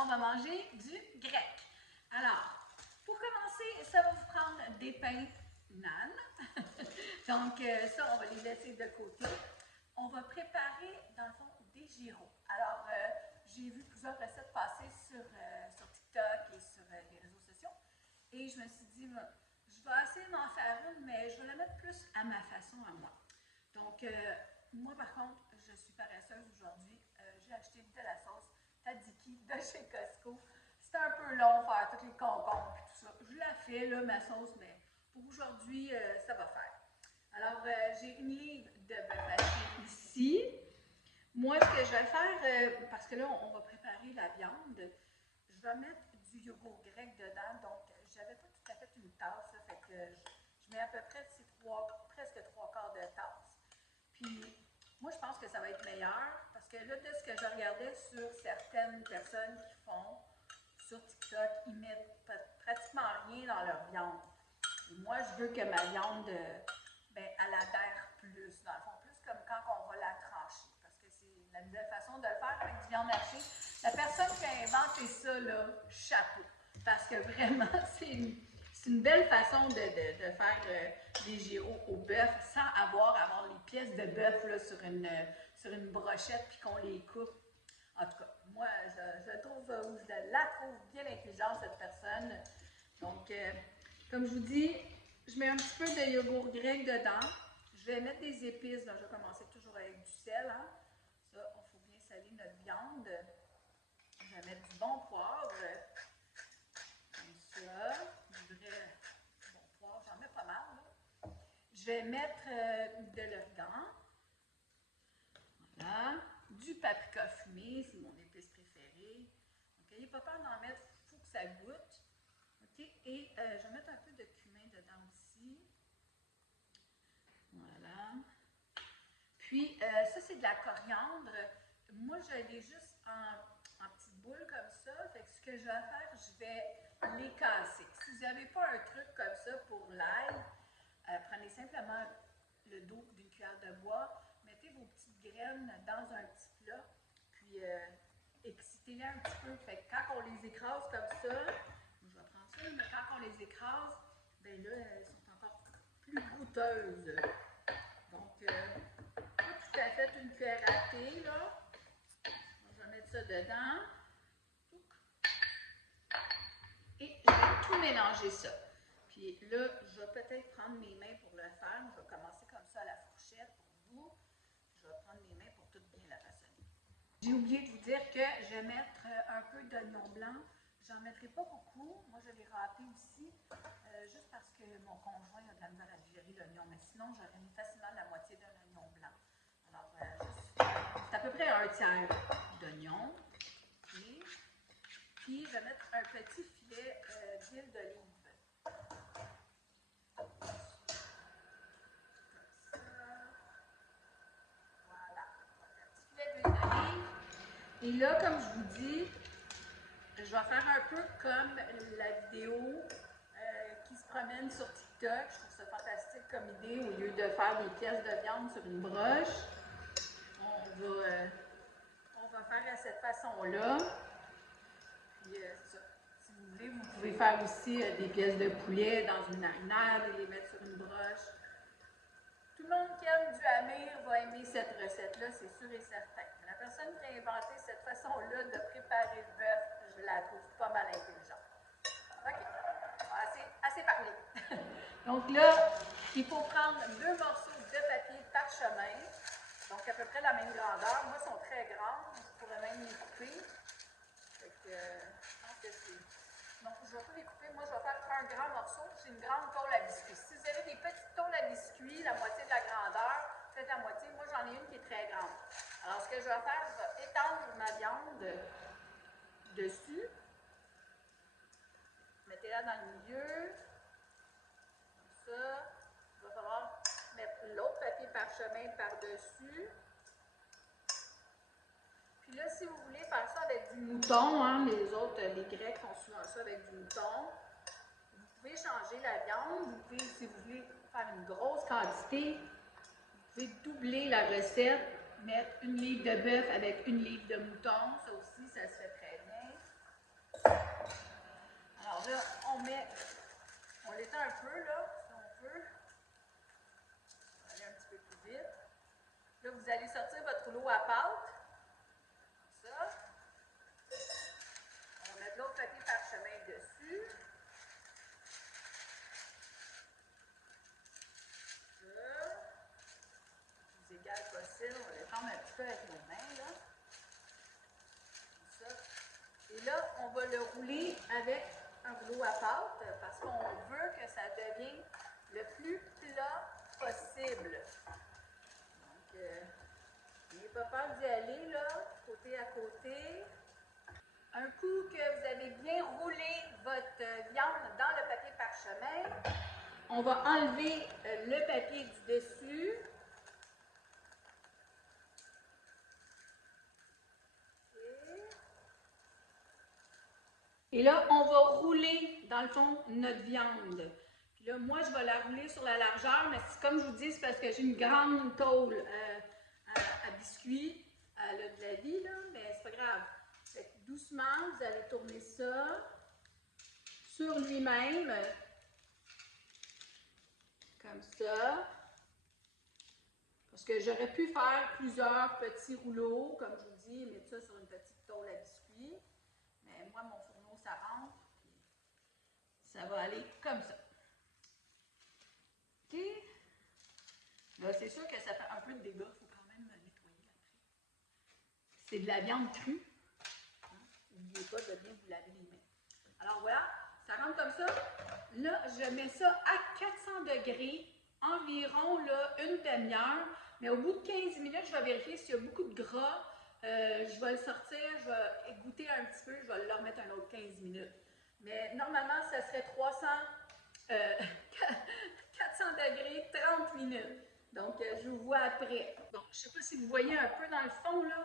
on va manger du grec. Alors, pour commencer, ça va vous prendre des pains nan. Donc, ça, on va les laisser de côté. On va préparer, dans le fond, des gyros. Alors, j'ai vu plusieurs recettes passer sur TikTok et sur les réseaux sociaux. Et je me suis dit, je vais essayer d'en faire une, mais je vais la mettre plus à ma façon, à moi. Donc, moi, par contre, je suis paresseuse aujourd'hui. J'ai acheté de la sauce tzatziki de chez Costco. C'était un peu long faire tous les concombres et tout ça. Je la fais, là, ma sauce, mais pour aujourd'hui, ça va faire. Alors, j'ai une livre de bœuf haché ici. Moi, ce que je vais faire, parce que là, on va préparer la viande, je vais mettre du yogourt grec dedans. Donc, j'avais pas tout à fait une tasse, là, fait que je mets à peu près presque 3/4 de tasse. Puis, moi, je pense que ça va être meilleur, parce que là, de ce que je regardais sur certaines personnes qui font sur TikTok, ils mettent pratiquement rien dans leur viande. Et moi, je veux que ma viande, elle adhère plus, dans le fond, plus comme quand on va la trancher, parce que c'est la nouvelle façon de le faire avec du viande hachée. La personne qui a inventé ça, là, chapeau, parce que vraiment, c'est une belle façon de faire des gyros au bœuf sans avoir les pièces de bœuf là, sur une brochette puis qu'on les coupe. En tout cas, moi, je la trouve bien intelligente, cette personne. Donc, comme je vous dis, je mets un petit peu de yogourt grec dedans. Je vais mettre des épices. Donc, je vais commencer toujours avec du sel. Hein. Ça, il faut bien saler notre viande. Je vais mettre du bon poivre. Comme ça. Du vrai bon poivre. J'en mets pas mal. Là. Je vais mettre de l'origan. Voilà. Du paprika fumé, c'est mon épice préférée. Donc, n'ayez pas peur d'en mettre, il faut que ça goûte. Okay. Et je vais mettre un peu de cumin dedans aussi. Voilà. Puis, ça, c'est de la coriandre. Moi, je l'ai juste en petites boules comme ça. Fait que ce que je vais faire, je vais les casser. Si vous n'avez pas un truc comme ça pour l'ail, prenez simplement le dos d'une cuillère de bois, mettez vos petites graines dans un petit plat, puis excitez-les un petit peu. Fait que quand on les écrase comme ça, je vais prendre ça, mais quand on les écrase, ben là, elles sont encore plus goûteuses. Donc, pas tout à fait une cuillère à thé, là. Donc, je vais mettre ça dedans. Et je vais tout mélanger ça. Puis là, je vais peut-être prendre mes mains pour le faire. Je vais commencer comme ça à la fourchette pour vous. Je vais prendre mes mains pour tout bien la façonner. J'ai oublié de vous dire que je vais mettre un peu d'oignon blanc. J'en mettrai pas beaucoup. Moi, je l'ai râpé aussi, juste parce que mon conjoint a de la misère à digérer l'oignon. Mais sinon, j'aurais mis facilement la moitié d'un oignon blanc. Alors, c'est à peu près un tiers d'oignon. Okay. Puis, je vais mettre un petit filet d'huile d'olive. Et là, comme je vous dis, je vais faire un peu comme la vidéo qui se promène sur TikTok. Je trouve ça fantastique comme idée. Au lieu de faire des pièces de viande sur une broche, on va faire à cette façon-là. Puis, c'est ça. Si vous voulez, vous pouvez faire aussi des pièces de poulet dans une marinade et les mettre sur une broche. Tout le monde qui aime du hamir va aimer cette recette-là, c'est sûr et certain. Mais la personne qui a inventé cette façon-là de préparer le bœuf, je la trouve pas mal intelligente. OK. Assez parlé. Donc là, il faut prendre 2 morceaux de papier parchemin, donc à peu près la même grandeur. Moi, ils sont très grands, je pourrais même les couper. Fait que, je pense que c'est... Donc, je ne vais pas les couper. Moi, je vais faire un grand morceau. C'est une grande tôle à biscuits. Si vous avez des petites tôles à biscuits, la moitié de la grandeur, faites la moitié. Moi, j'en ai une qui est très grande. Alors, ce que je vais faire, je vais étendre ma viande dessus. Mettez-la dans le milieu. Comme ça. Il va falloir mettre l'autre papier parchemin par-dessus. Puis là, si vous voulez faire ça avec du mouton, hein, les Grecs font souvent ça avec du mouton. Vous pouvez changer la viande, vous pouvez, si vous voulez faire une grosse quantité, vous pouvez doubler la recette, mettre 1 livre de bœuf avec 1 livre de mouton, ça aussi, ça se fait très bien. là, on l'étend un peu, là, si on veut. On va aller un petit peu plus vite. Là, vous allez sortir votre rouleau à pâte. Comme ça. On va mettre l'autre papier parchemin dessus. Ça. Plus égal possible. On va l'étendre un petit peu avec nos mains, là. Comme ça. Et là, on va le rouler avec un rouleau à pâte parce qu'on veut que ça devienne le plus plat possible. Donc, n'ayez pas peur d'y aller, là, côté à côté. Un coup que vous avez bien roulé votre viande dans le papier parchemin, on va enlever le papier du dessus. Et là, on va rouler, dans le fond, notre viande. Puis là, moi, je vais la rouler sur la largeur, mais comme je vous dis, c'est parce que j'ai une grande tôle à biscuits. Elle a de la vie, là, mais c'est pas grave. Fait que doucement, vous allez tourner ça sur lui-même, comme ça. Parce que j'aurais pu faire plusieurs petits rouleaux, comme je vous dis, mettre ça sur une petite tôle à biscuits. Mais moi, mon fourneau, ça rentre. Ça va aller comme ça. OK? Là, c'est sûr que ça fait un peu de dégâts. Il faut quand même nettoyer après. C'est de la viande crue. N'oubliez pas de bien vous laver les mains. Alors voilà, ça rentre comme ça. Là, je mets ça à 400 degrés, environ là, une demi-heure. Mais au bout de 15 minutes, je vais vérifier s'il y a beaucoup de gras. Je vais le sortir, je vais goûter un petit peu, je vais le remettre un autre 15 minutes. Mais normalement, ça serait 400 degrés, 30 minutes. Donc, je vous vois après. Bon, je ne sais pas si vous voyez un peu dans le fond, là.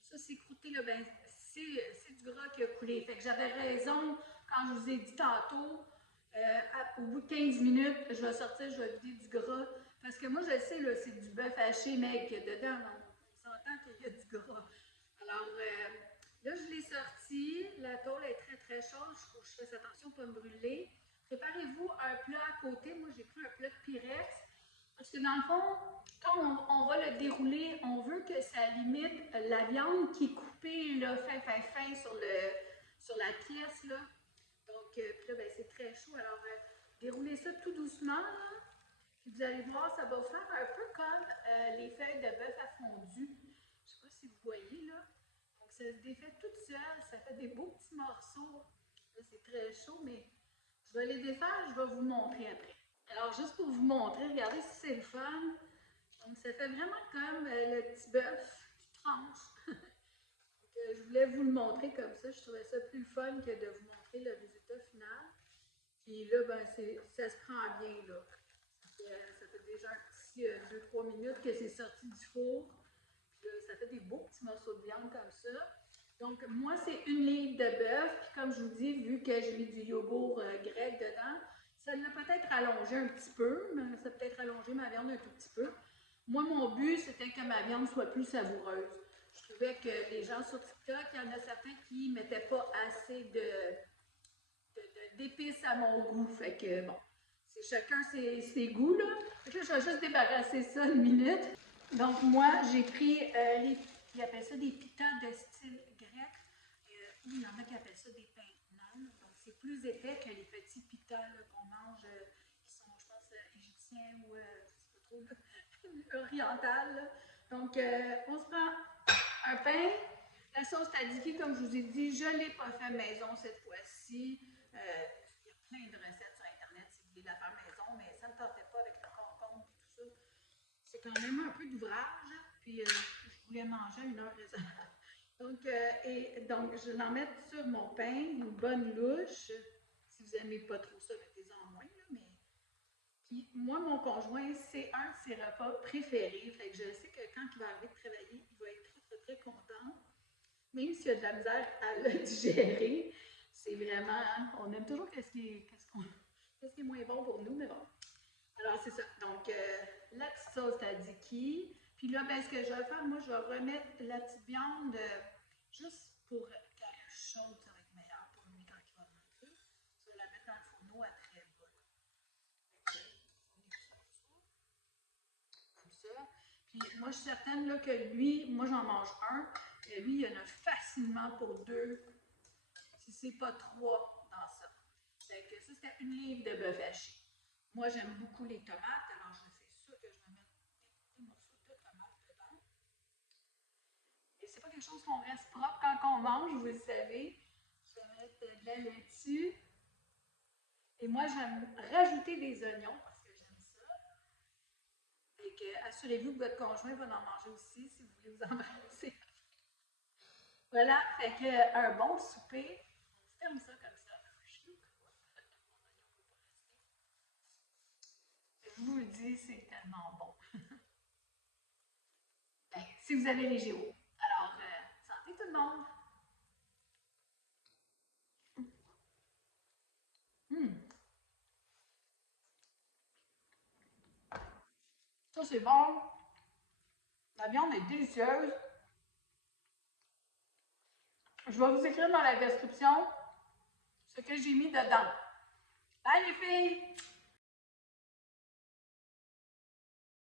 Ça, c'est croûté, là, ben, c'est du gras qui a coulé. Fait que j'avais raison quand je vous ai dit tantôt, au bout de 15 minutes, je vais sortir, je vais vider du gras. Parce que moi, je sais, là, c'est du bœuf haché, mais qu'il y a dedans. On s'entend qu'il y a du gras. Alors, là, je l'ai sorti. La tôle est très, très chaude. Je fais attention à ne pas me brûler. Préparez-vous un plat à côté. Moi, j'ai pris un plat de Pyrex. Parce que dans le fond, quand on va le dérouler, on veut que ça limite la viande qui est coupée là, fin sur la pièce. Là. Donc, puis là, ben, c'est très chaud. Alors, déroulez ça tout doucement. Là. Puis vous allez voir, ça va vous faire un peu comme les feuilles de bœuf à fondu. Je ne sais pas si vous voyez là. Donc, ça se défait toute seule. Ça fait des beaux petits morceaux. Là, c'est très chaud, mais je vais les défaire. Je vais vous montrer après. Alors, juste pour vous montrer, regardez si c'est le fun. Donc, ça fait vraiment comme le petit bœuf qui tranche. Donc, je voulais vous le montrer comme ça. Je trouvais ça plus fun que de vous montrer le résultat final. Puis là, ben, ça se prend bien, là. Ça fait déjà un petit 2-3 minutes que c'est sorti du four. Puis là, ça fait des beaux petits morceaux de viande comme ça. Donc, moi, c'est 1 livre de bœuf. Puis comme je vous dis, vu que j'ai mis du yogourt grec dedans, ça l'a peut-être allongé un petit peu, mais ça a peut-être allongé ma viande un tout petit peu. Moi, mon but, c'était que ma viande soit plus savoureuse. Je trouvais que les gens sur TikTok, il y en a certains qui ne mettaient pas assez d'épices à mon goût. Fait que, bon, c'est chacun ses goûts, là. Fait que là, je vais juste débarrasser ça une minute. Donc, moi, j'ai pris ils appellent ça des pitas de style grec. Ou il y en a qui appellent ça des pains nanes. Donc, c'est plus épais que les petits pitas qu'on mange, qui sont, je pense, égyptiens ou, je sais pas trop, orientales. Donc, on se prend un pain. La sauce tzatziki, comme je vous ai dit, je ne l'ai pas fait maison cette fois-ci. Il y a plein de recettes sur Internet si vous voulez la faire maison, mais ça ne me tentait pas avec le concombre et tout ça. C'est quand même un peu d'ouvrage, puis je voulais manger à une heure raisonnable. Donc, je l'en mets sur mon pain, une bonne louche. Si vous n'aimez pas trop ça, mettez-en moins, là, mais... Puis moi, mon conjoint, c'est un de ses repas préférés. Fait que je sais que quand il va arriver de travailler, il va être très, très, très content. Même s'il y a de la misère à le digérer, c'est vraiment... Hein, on aime toujours qu'est-ce qui est moins bon pour nous, mais bon. Alors, c'est ça. Donc, la petite sauce tzatziki. Puis là, ben, ce que je vais faire, moi, je vais remettre la petite viande juste pour qu'elle soit chaude. Ça va être meilleur pour lui quand il va rentrer. Je vais la Puis moi, je suis certaine là, que lui, moi j'en mange un, et lui, il y en a facilement pour 2, si c'est pas 3 dans ça. Fait que ça, c'était une livre de bœuf haché. Moi, j'aime beaucoup les tomates, alors je fais ça que je vais mettre des morceaux de tomates dedans. Et c'est pas quelque chose qu'on reste propre quand on mange, vous le savez. Je vais mettre de la laitue. Et moi, j'aime rajouter des oignons parce que j'aime ça. Et que assurez-vous que votre conjoint va en manger aussi si vous voulez vous embrasser. Voilà, fait que un bon souper, on ferme ça comme ça. Je vous le dis, c'est tellement bon. Ben, si vous avez les géos. Alors, santé tout le monde. Hum, ça c'est bon. La viande est délicieuse. Je vais vous écrire dans la description ce que j'ai mis dedans. Bye les filles!